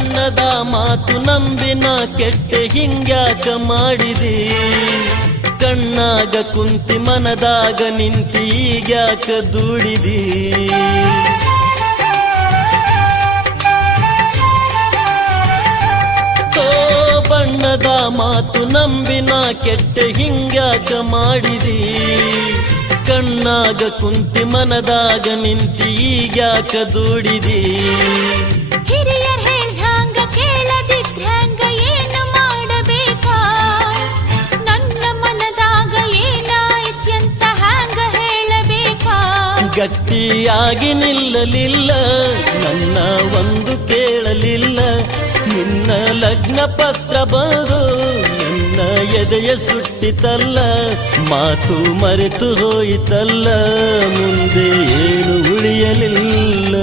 ಬಣ್ಣದ ಮಾತು ನಂಬಿನ ಕೆಟ್ಟೆ ಹಿಂಗ್ಯಾಕ ಮಾಡಿದಿ, ಕಣ್ಣಾಗ ಕುಂತಿ ಮನದಾಗ ನಿಂತಿ ಈಗ್ಯಾಕ ದುಡಿದಿ. ಬಣ್ಣದ ಮಾತು ನಂಬಿನ ಕೆಟ್ಟೆ ಹಿಂಗ್ಯಾಕ ಮಾಡಿದಿ, ಕಣ್ಣಾಗ ಕುಂತಿ ಮನದಾಗ ನಿಂತಿ ಈಗ್ಯಾಕ ದುಡಿದಿ. ಹಿರಿಯರ್ ಹೇಳ್ದಂಗ ಕೇಳದಿದ್ರಂಗ ಏನು ಮಾಡಬೇಕಾ, ನನ್ನ ಮನದಾಗ ಏನಾಯ್ತ್ಯಂತ ಹ್ಯಾಂಗ ಹೇಳಬೇಕಾ. ಗಟ್ಟಿಯಾಗಿ ನಿಲ್ಲಲಿಲ್ಲ, ನನ್ನ ಒಂದು ಕೇಳಲಿಲ್ಲ, ನಿನ್ನ ಲಗ್ನ ಪತ್ರ ಬಂದು ನನ್ನ ಎದೆಯ ಸುಟ್ಟಿತಲ್ಲ, ಮಾತು ಮರೆತು ಹೋಯಿತಲ್ಲ, ಮುಂದೆ ಏನು ಉಳಿಯಲಿಲ್ಲ.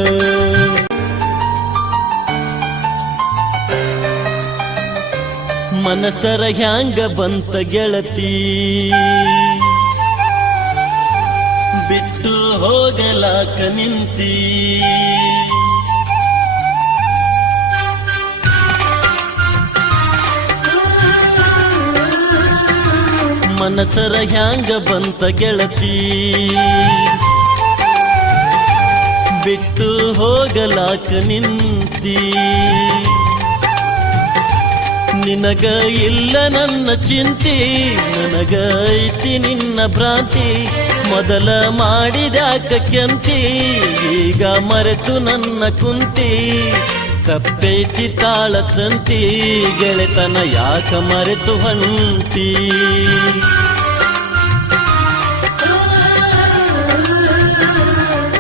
ಮನಸರ ಹ್ಯಾಂಗ ಬಂತ ಗೆಳತಿ, ಬಿಟ್ಟು ಹೋಗಲಾಕ ನಿಂತಿ. ಮನಸರ ಹ್ಯಾಂಗ ಬಂತ ಗೆಳತಿ, ಬಿಟ್ಟು ಹೋಗಲಾಕ ನಿಂತಿ. ನಿನಗ ಇಲ್ಲ ನನ್ನ ಚಿಂತಿ, ನನಗ ಐತಿ ನಿನ್ನ ಭ್ರಾಂತಿ. ಮೊದಲ ಮಾಡಿದ್ಯಾಕ ಕೆಂತಿ, ಈಗ ಮರೆತು ನನ್ನ ಕುಂತಿ. ತಪ್ಪೈತಿ ತಾಳ ತಂತಿ, ಗೆಳೆತನ ಯಾಕ ಮರೆತು ಹೊಂಟಿ.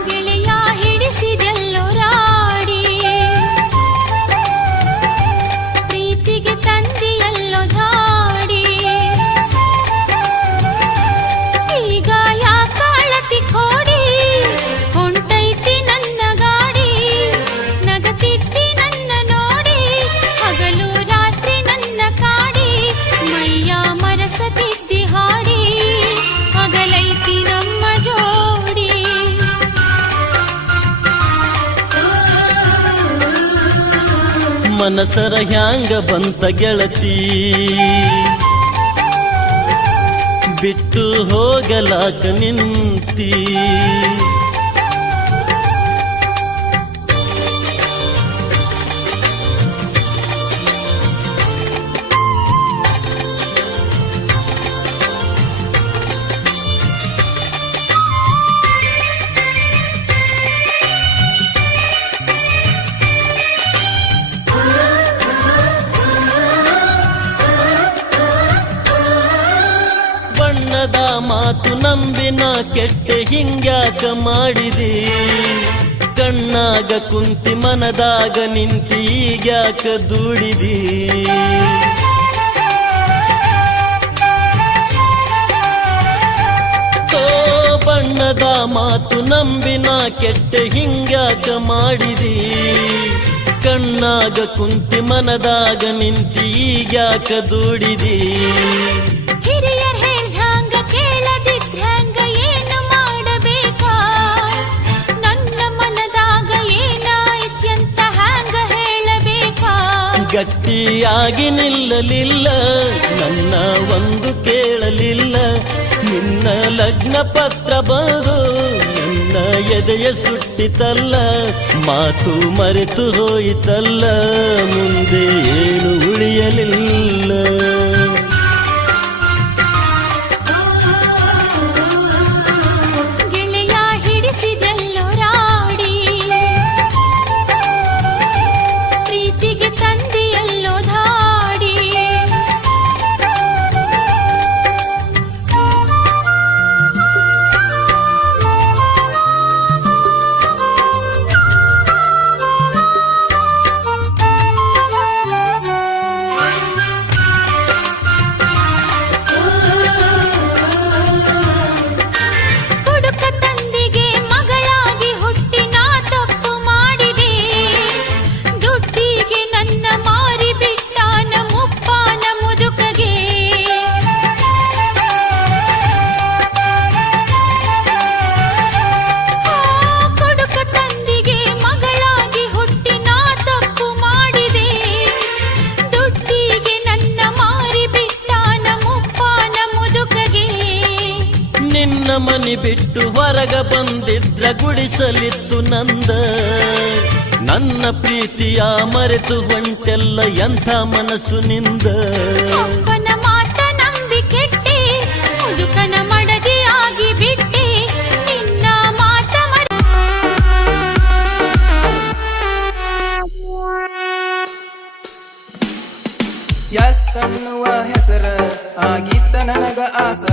ಗೆಳೆಯ ಹಿಡಿಸಿದೆಲ್ಲೋ ರಾಡಿ, ಪ್ರೀತಿಗೆ ತಂದಿಯಲ್ಲೋ ಧಾಡಿ. ಈಗ ಯಾಕ ಅಳತಿ ಕೋಡಿ, ಹೊಂಟೈತಿ ನನ್ನ ಗಾಡಿ. ನಗತಿದ್ದಿ ನನ್ನ ನೋಡಿ, ಹಗಲು ರಾತ್ರಿ ನನ್ನ ಕಾಡಿ. ಮೈಯ ಮರಸತಿದ್ದಿ ಹಾಡಿ, ಹಗಲೈತಿ ನಮ್ಮ ಜೋಡಿ. ಮನಸರ ಹ್ಯಾಂಗ ಬಂತ ಗೆಳತಿ, ಬಿಟ್ಟು ಹೋಗಲಾಕ ನಿಂತಿ. ಬಣ್ಣದ ಮಾತು ನಂಬಿನ ಕೆಟ್ಟೆ ಹಿಂಗ್ಯಾಕ ಮಾಡಿದಿ, ಕಣ್ಣಾಗ ಕುಂತಿ ಮನದಾಗ ನಿಂತಿ ಈಗ್ಯಾಕ ದುಡಿದಿ. ಬಣ್ಣದ ಮಾತು ನಂಬಿನ ಕೆಟ್ಟೆ ಹಿಂಗ್ಯಾಕ ಮಾಡಿದಿ, ಕಣ್ಣಾಗ ಕುಂತಿ ಮನದಾಗ ನಿಂತಿ ಈಗ್ಯಾಕ ದುಡಿದಿ. ಹಿರಿಯರ್ ಹೇಳ್ದಂಗ ಕೇಳದಿದ್ರಂಗ ಏನು ಮಾಡಬೇಕಾ, ನನ್ನ ಮನದಾಗ ಏನಾಯ್ತ್ಯಂತ ಹ್ಯಾಂಗ ಹೇಳಬೇಕಾ. ಗಟ್ಟಿಯಾಗಿ ನಿಲ್ಲಲಿಲ್ಲ, ನನ್ನ ಒಂದು ಕೇಳಲಿಲ್ಲ, ನಿನ್ನ ಲಗ್ನ ಪತ್ರ ಬಂದು ನನ್ನ ಎದೆಯ ಸುಟ್ಟಿತಲ್ಲ, ಮಾತು ಮರೆತು ಹೋಯಿತಲ್ಲ, ಮುಂದೆ ಏನು ಉಳಿಯಲಿಲ್ಲ. ಗೆಳೆಯ ಹಿಡಿಸಿದೆಲ್ಲೋ ರಾಡಿ, ಪ್ರೀತಿಗೆ ತಂದಿಯಲ್ಲೋ ಧಾಡಿ. ಮನಿ ಬಿಟ್ಟು ಹೊರಗ ಬಂದಿದ್ರ ಗುಡಿಸಲಿತ್ತು ನಂದ ನನ್ನ ಪ್ರೀತಿಯ ಮರೆತು ಹೊಂಟೆಲ್ಲ ಎಂಥ ಮನಸ್ಸು ನಿಂದ ಒಬ್ಬನ ಮಾತ ನಂಬಿ ಕೆಟ್ಟಿ ಮುದುಕನ ಮಡದಿಯಾಗಿ ಬಿಟ್ಟಿ ನಿನ್ನ ಮಾತ ಎಸ್ ಅನ್ನುವ ಹೆಸರ ಆಗಿತ್ತ ನನಗ ಆಸ